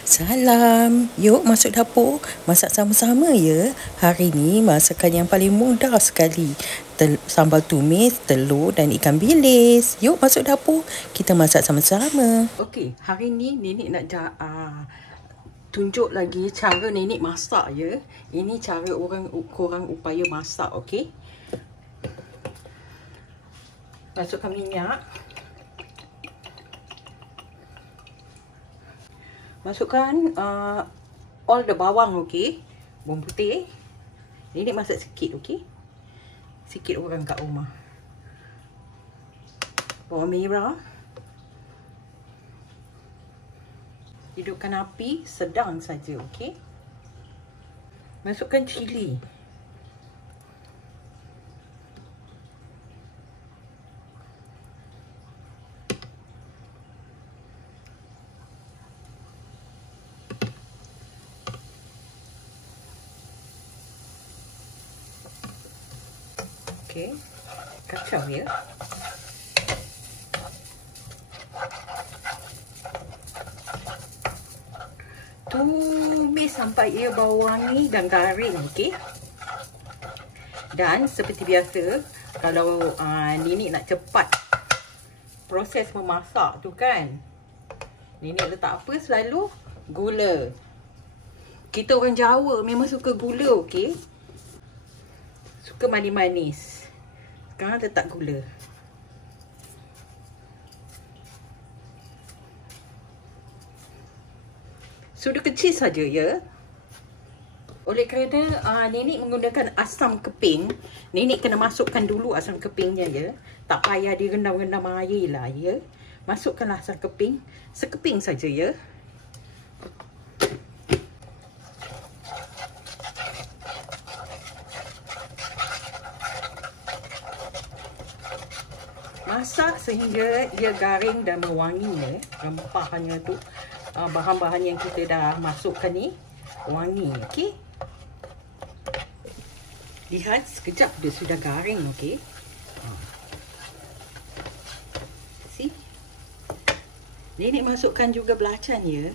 Salam, yuk masuk dapur, masak sama-sama ya. Hari ni masakan yang paling mudah sekali. Sambal tumis, telur dan ikan bilis. Yuk masuk dapur, kita masak sama-sama. Okey, hari ni Nenek nak tunjuk lagi cara Nenek masak ya. Ini cara korang upaya masak, okey? Masukkan minyak. Masukkan all the bawang, okey. Bawang putih. Nenek masak sikit, okey. Sikit orang kat rumah. Bawang merah. Hidupkan api sedang saja, okey. Masukkan cili. Okey, kacau ya. Tumis sampai ia bau wangi dan garing, okey. Dan seperti biasa, kalau Nenek nak cepat proses memasak tu kan, Nenek letak apa selalu? Gula. Kita orang Jawa memang suka gula, okey. Suka manis-manis. Sekarang letak gula. Sudu kecil saja ya. Oleh kerana Nenek menggunakan asam keping, Nenek kena masukkan dulu asam kepingnya ya. Tak payah direndam-rendam air lah ya. Masukkanlah asam keping, sekeping saja ya. Masak sehingga ia garing dan mewangi ya. Rempahnya tu, bahan-bahan yang kita dah masukkan ni wangi, okey. Lihat sekejap dia sudah garing, okey. See? Nenek masukkan juga belacan ya.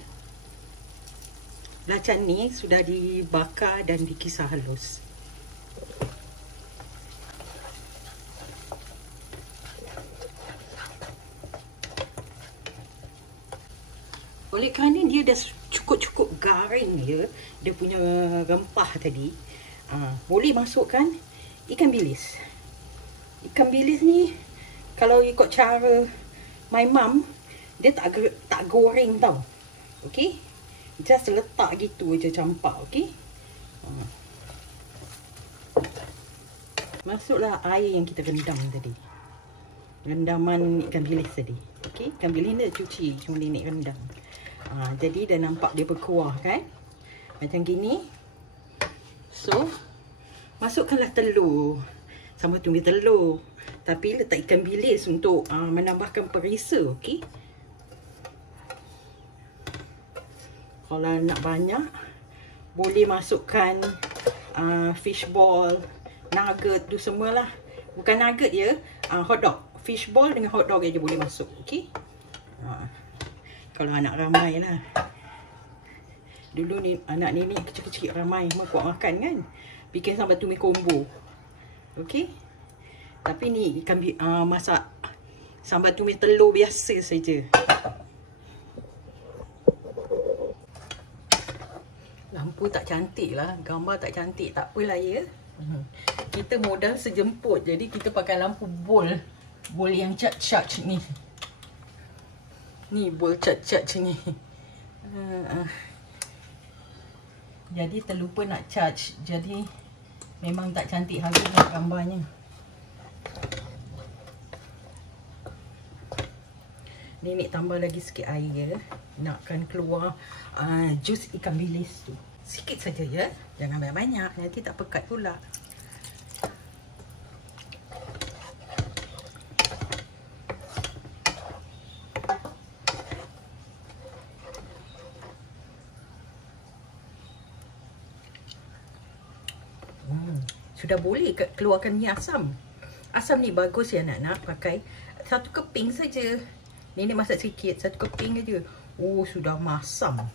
Belacan ni sudah dibakar dan dikisar halus. Oleh kerana dia dah cukup-cukup garing ya, dia punya rempah tadi, boleh masukkan ikan bilis. Ikan bilis ni, kalau ikut cara my mum, dia tak goreng tau. Okey? Just letak gitu je campak, okey? Masuklah air yang kita rendam tadi. Rendaman ikan bilis tadi. Okey? Ikan bilis ni dah cuci, cuma Nenek rendam. Jadi dah nampak dia berkuah kan, macam gini. So masukkanlah telur, sama tumis telur, tapi letak ikan bilis untuk menambahkan perisa, okey. Kalau nak banyak, boleh masukkan fishball, nugget tu semualah. Bukan nugget ya, hotdog, fishball dengan hotdog aja boleh masuk, okey. Kalau anak ramai lah. Dulu ni anak Nenek kecil-kecil ramai, memang kuat makan kan. Bikin sambal tumis combo. Okey. Tapi ni ikan masak sambal tumis telur biasa saja. Lampu tak cantik lah. Gambar tak cantik. Tak apalah ya. Kita modal sejemput. Jadi kita pakai lampu bol. Bol yang charge ni. Ni bol charge ni. Jadi terlupa nak charge. Jadi memang tak cantik harga gambarnya. Nenek tambah lagi sikit air ya. Nakkan keluar jus ikan bilis tu. Sikit saja ya. Jangan banyak-banyak. Nanti tak pekat pula. Sudah boleh keluarkan ni asam. Asam ni bagus ya anak-anak, pakai satu keping saja. Nenek masak sikit, satu keping aja. Oh, sudah masam.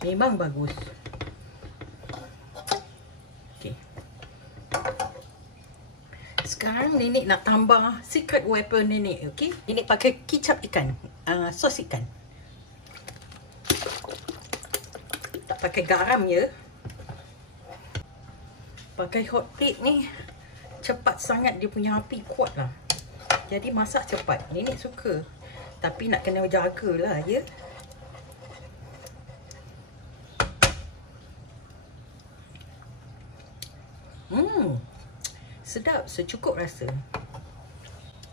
Memang bagus. Okey. Sekarang nenek nak tambah secret weapon nenek, okey? Nenek pakai kicap ikan, sos ikan. Tak pakai garam ya. Pakai hot plate ni cepat sangat, dia punya api kuat lah. Jadi masak cepat. Nenek suka. Tapi nak kena jagalah ya. Sedap, secukup rasa.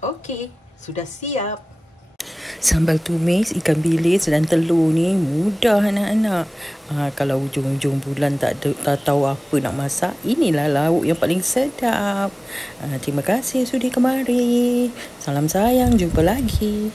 Okey, sudah siap. Sambal tumis, ikan bilis dan telur ni mudah anak-anak. Kalau hujung-hujung bulan tak tahu apa nak masak, inilah lauk yang paling sedap. Terima kasih sudi kemari. Salam sayang, jumpa lagi.